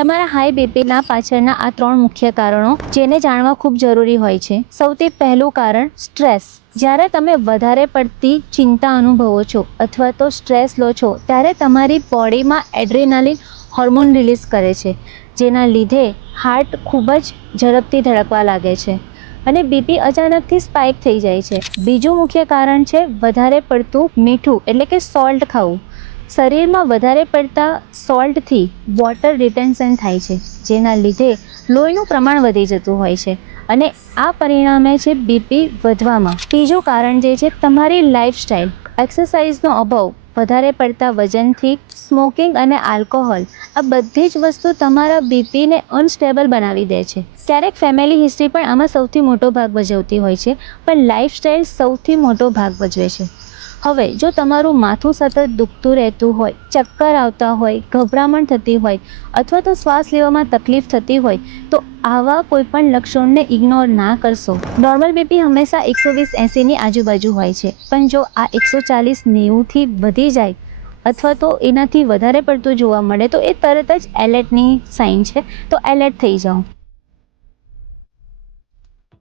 તમારા હાઈ બીપીના પાછળના આ 3 મુખ્ય કારણો જેને જાણવા ખૂબ જરૂરી હોય છે. સૌથી પહેલું કારણ સ્ટ્રેસ. જ્યારે તમે વધારે પડતી ચિંતા અનુભવો છો અથવા તો સ્ટ્રેસ લો છો ત્યારે તમારી બોડીમાં એડ્રેનાલિન હોર્મોન રિલીઝ કરે છે, જેના લીધે હાર્ટ ખૂબ જ ઝડપથી ધડકવા લાગે છે અને બીપી અચાનકથી સ્પાઇક થઈ જાય છે. બીજું મુખ્ય કારણ છે વધારે પડતું મીઠું એટલે કે સોલ્ટ ખાવું. શરીરમાં વધારે પડતા સોલ્ટથી વોટર રિટેન્શન થાય છે, જેના લીધે લોહીનું પ્રમાણ વધી જતું હોય છે અને આ પરિણામે છે બીપી વધવામાં. ત્રીજું કારણ જે છે તમારી લાઈફસ્ટાઈલ. એક્સરસાઇઝનો અભાવ, વધારે પડતા વજનથી, સ્મોકિંગ અને આલ્કોહોલ, આ બધી જ વસ્તુ તમારા બીપીને અનસ્ટેબલ બનાવી દે છે. ક્યારેક ફેમિલી હિસ્ટ્રી પણ આમાં સૌથી મોટો ભાગ ભજવતી હોય છે, પણ લાઈફસ્ટાઈલ સૌથી મોટો ભાગ ભજવે છે. હવે જો તમારું માથું સતત દુખતું રહેતું હોય, ચક્કર આવતા હોય, ગભરામણ થતી હોય અથવા તો શ્વાસ લેવામાં તકલીફ થતી હોય તો આવા કોઈપણ લક્ષણોને ઇગ્નોર ના કરશો. નોર્મલ બીપી હંમેશા 120/80ની આજુબાજુ હોય છે, પણ જો આ 140/90થી વધી જાય અથવા તો એનાથી વધારે પડતું જોવા મળે તો એ તરત જ એલર્ટની સાઇન છે, તો એલર્ટ થઈ જાઓ.